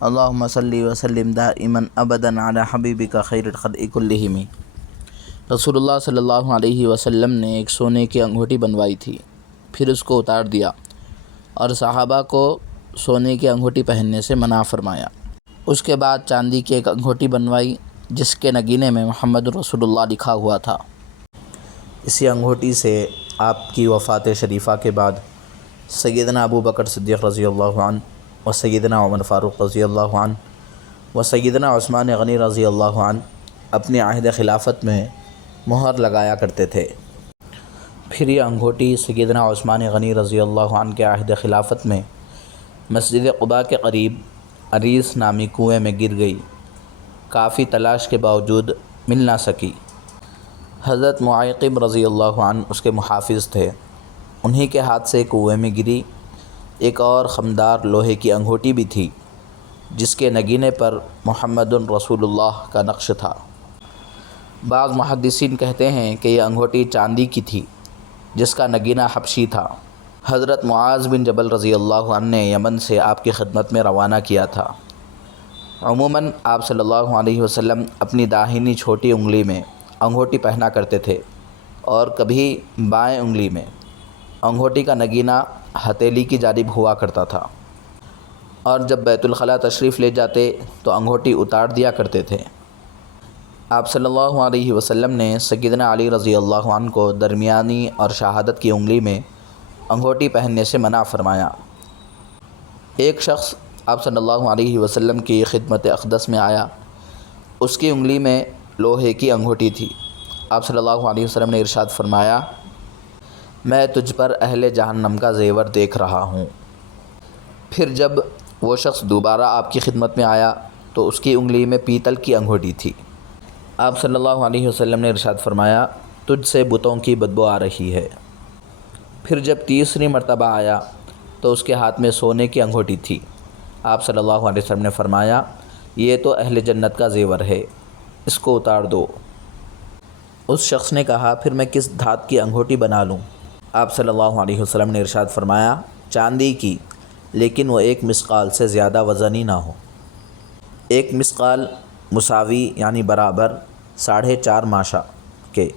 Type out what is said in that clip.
اللہم صلی وسلم دائما ابدا علی حبیبک خیر الخلق کلہم۔ رسول اللہ صلی اللہ علیہ وسلم نے ایک سونے کی انگوٹھی بنوائی تھی، پھر اس کو اتار دیا اور صحابہ کو سونے کی انگوٹھی پہننے سے منع فرمایا۔ اس کے بعد چاندی کی ایک انگوٹھی بنوائی جس کے نگینے میں محمد رسول اللہ لکھا ہوا تھا۔ اسی انگوٹھی سے آپ کی وفات شریفہ کے بعد سیدنا ابو بکر صدیق رضی اللہ عنہ و سیدنا عمر فاروق رضی اللہ عنہ و سیدنا عثمان غنی رضی اللہ عنہ اپنی عہد خلافت میں مہر لگایا کرتے تھے۔ پھر یہ انگوٹھی سیدنا عثمان غنی رضی اللہ عنہ کے عہد خلافت میں مسجد قباء کے قریب عریس نامی کنویں میں گر گئی، کافی تلاش کے باوجود مل نہ سکی۔ حضرت معیقب رضی اللہ عنہ اس کے محافظ تھے، انہی کے ہاتھ سے کنویں میں گری۔ ایک اور خمدار لوہے کی انگوٹھی بھی تھی جس کے نگینے پر محمد رسول اللہ کا نقش تھا۔ بعض محدثین کہتے ہیں کہ یہ انگوٹھی چاندی کی تھی جس کا نگینہ حبشی تھا۔ حضرت معاذ بن جبل رضی اللہ عنہ نے یمن سے آپ کی خدمت میں روانہ کیا تھا۔ عموماً آپ صلی اللہ علیہ وسلم اپنی داہنی چھوٹی انگلی میں انگوٹھی پہنا کرتے تھے اور کبھی بائیں انگلی میں۔ انگوٹھی کا نگینہ ہتھیلی کی جانب ہوا کرتا تھا، اور جب بیت الخلاء تشریف لے جاتے تو انگوٹھی اتار دیا کرتے تھے۔ آپ صلی اللہ علیہ وسلم نے سیدنا علی رضی اللہ عنہ کو درمیانی اور شہادت کی انگلی میں انگوٹھی پہننے سے منع فرمایا۔ ایک شخص آپ صلی اللہ علیہ وسلم کی خدمت اقدس میں آیا، اس کی انگلی میں لوہے کی انگوٹھی تھی۔ آپ صلی اللہ علیہ وسلم نے ارشاد فرمایا، میں تجھ پر اہل جہنم کا زیور دیکھ رہا ہوں۔ پھر جب وہ شخص دوبارہ آپ کی خدمت میں آیا تو اس کی انگلی میں پیتل کی انگوٹھی تھی۔ آپ صلی اللہ علیہ وسلم نے ارشاد فرمایا، تجھ سے بتوں کی بدبو آ رہی ہے۔ پھر جب تیسری مرتبہ آیا تو اس کے ہاتھ میں سونے کی انگوٹھی تھی۔ آپ صلی اللہ علیہ وسلم نے فرمایا، یہ تو اہل جنت کا زیور ہے، اس کو اتار دو۔ اس شخص نے کہا، پھر میں کس دھات کی انگوٹھی بنا لوں؟ آپ صلی اللہ علیہ وسلم نے ارشاد فرمایا، چاندی کی، لیکن وہ 1 مثقال سے زیادہ وزنی نہ ہو۔ 1 مثقال مساوی یعنی برابر 4.5 ماشا کے۔